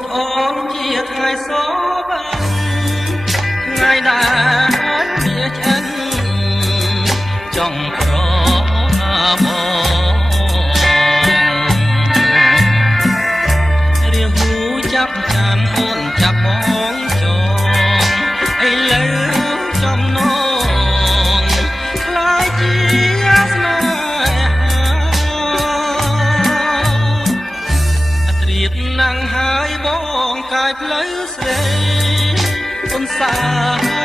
សអូនជាថ្ងៃសបានថ្ងៃដែលវាចិនចង់ប្របងរាហូចាប់ចានអូនចាប់បងចងឥឡូវចំណងខ្លាយជាស្នេហាត្រៀបណាំងហើយបងកាយផ្លូវស្រីអូនសា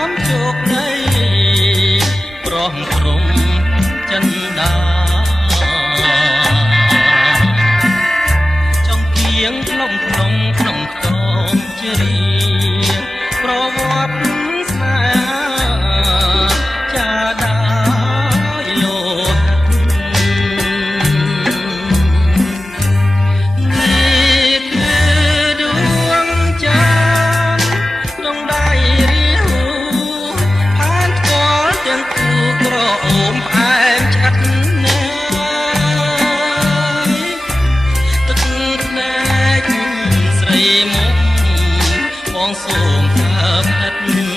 មជោគនៃព្រមក្រុមចិនដាចង់គៀងផ្លុំក្នុងក្នុងខ្ទមជារៀងប្រវត្តិស្នេហាចាដោយលោហិតនេះគឺដួងចានក្នុងដៃរាហូផានស្គាល់ទាំងគូក្រអូមផ្អែមឆ្អិតណាស់ទឹកភ្នែកស្រីមុំបងសូមថាផ្ដិត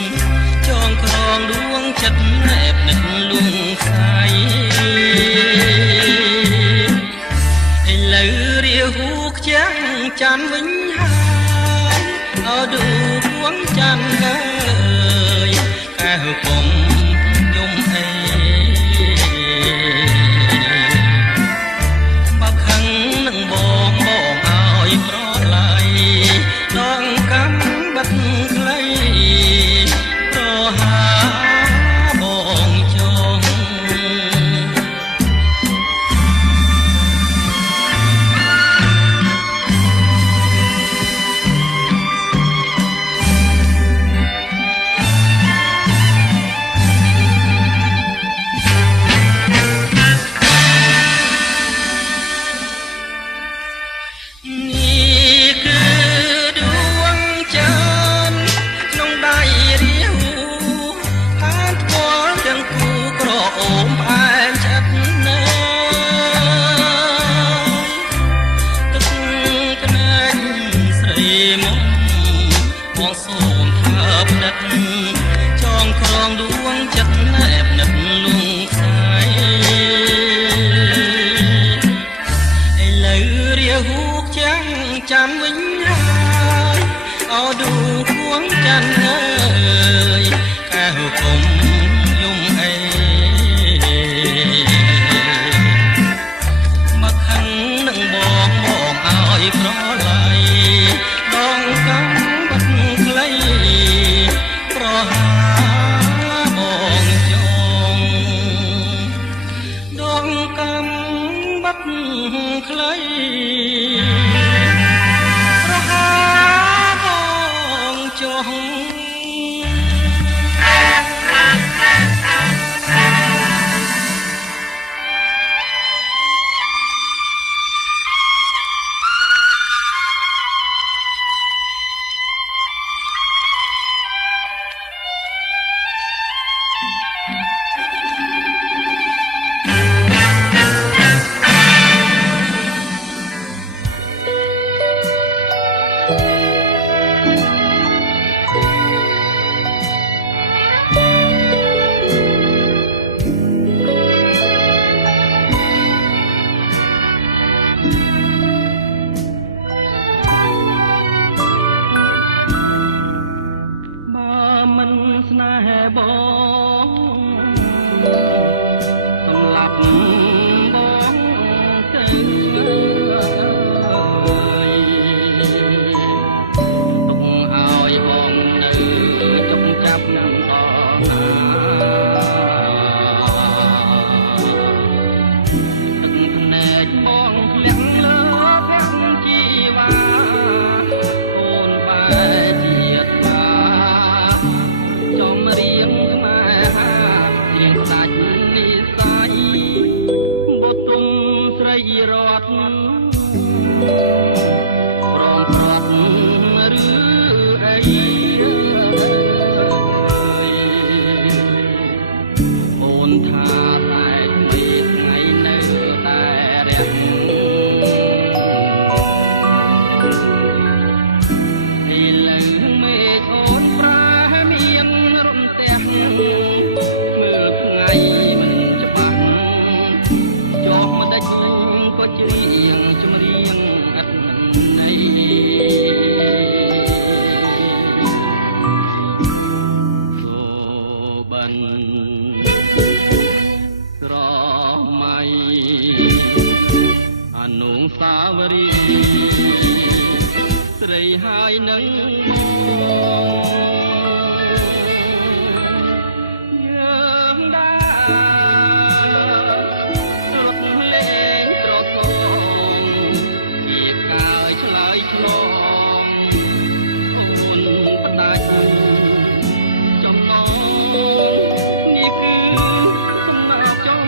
សាវរីយ៍ស្រីហើយនឹងយើងដើររត់លេងត្រសងជាកាយឆ្លើយឆ្លងអូនផ្ដាច់ចំណងនេះគឺសំណាចចំ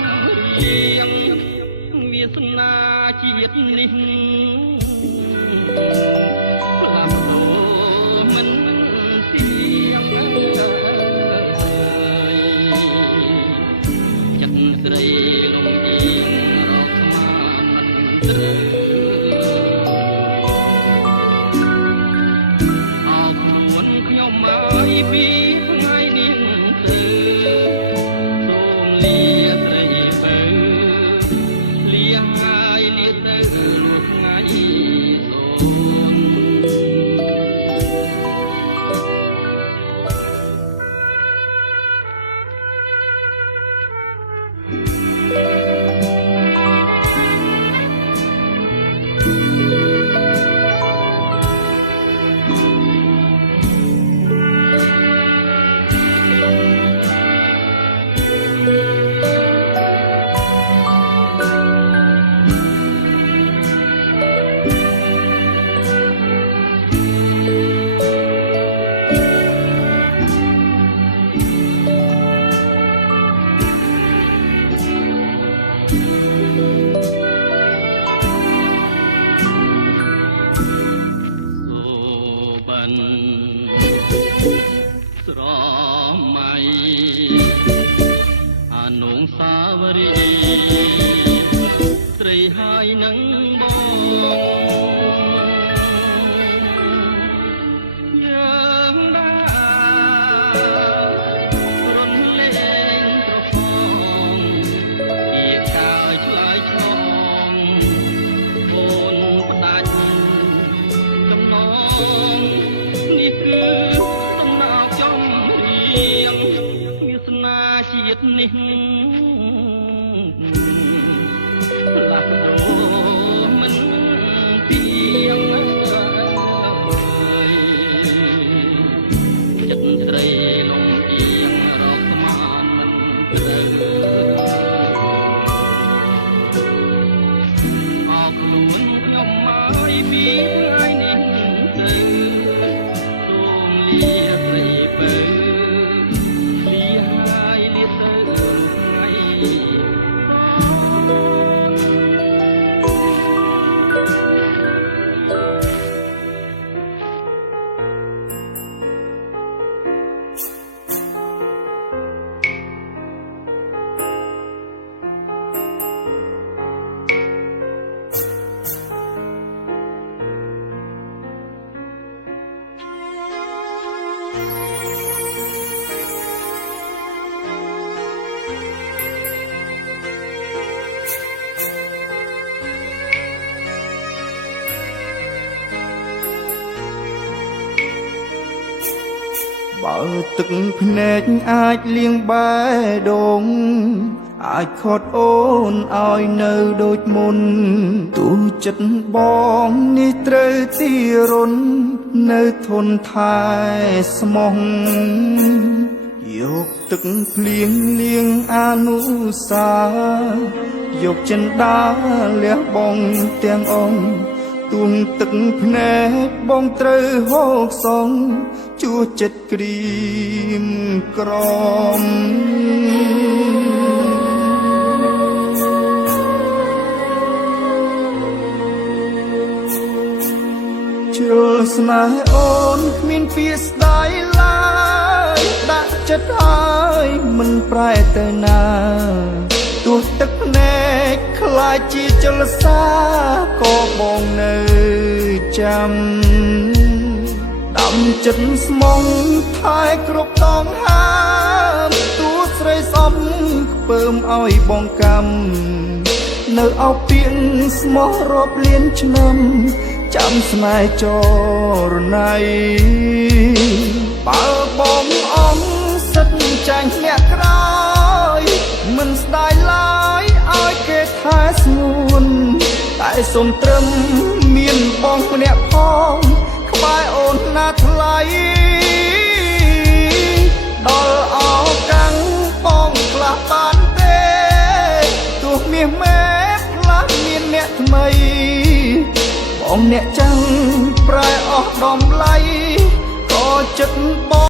រៀងវាសនាជាតិនេះផ្លាស់ប្ដូរមិនសៀងចិត្តស្រីលំអៀងរកស្មានមិនត្រូវអោបនួនខ្ញុំមកពីថ្ងៃនេះទៅសូមលាស្រីបើលាហើយលាទៅលោកថ្ងៃសូនស្រមៃអនុសាវរីយ៍ស្រីហើយនឹងបងយើងដើររំលែងត្រសងជាកាយឆ្លើយឆ្លងអូនផ្ដាច់ចំណងនេះគឺវាសនាជាតិនេះផ្លាស់ប្ដូរមិនទៀងចិត្តស្រីលំអៀងរកស្មានមិនត្រូវអោបខ្លួនខ្ញុំមកពីថ្ងៃនេះទៅសូមលាស្រីបើបើទឹកភ្នែកអាចលាងបែដូងអាចខត់អូនឲ្យនៅដូចមុនទូចិត្តបងនេះត្រូវទីរុននៅធនថែស្មោះយកទឹកភ្លៀងលាងអនុសាយកចិនដាលះបងទាំងអង្គទួងទឹកភ្នែកបងត្រូវហូកសងជួចិត្តក្រៀមក្រំជ្រុលស្នេហ៍អូនគ្មានពាក្យស្ដាយឡើយដាក់ចិត្តហើយមិនប្រែទៅណាទោះទឹកភ្នែកខ្លាចជាចលសាក៏បងនៅចាំដំចិត្តស្មងថែគ្រប់តងហាមទួស្រីសំខ្ពើមឲ្យបងកម្មនៅអោបទៀងស្មោះរាប់លានឆ្នាំចាំស្នេហ៍ចរណៃបើបងអង្គសិតចាញ់អ្នកក្រោយមិនស្ដាយឡើយឲ្យគេថែស្ងួនតែ តែសុំត្រឹមមានបងម្នាក់ផងក្បែរអូនណាថ្លៃដល់អោកាំងបងខ្លះបានទេទោះមាសមេខ្លះមានអ្នកថ្មីបងអ្នកចាំងប្រែអស់ដំឡៃក៏ចិត្តបង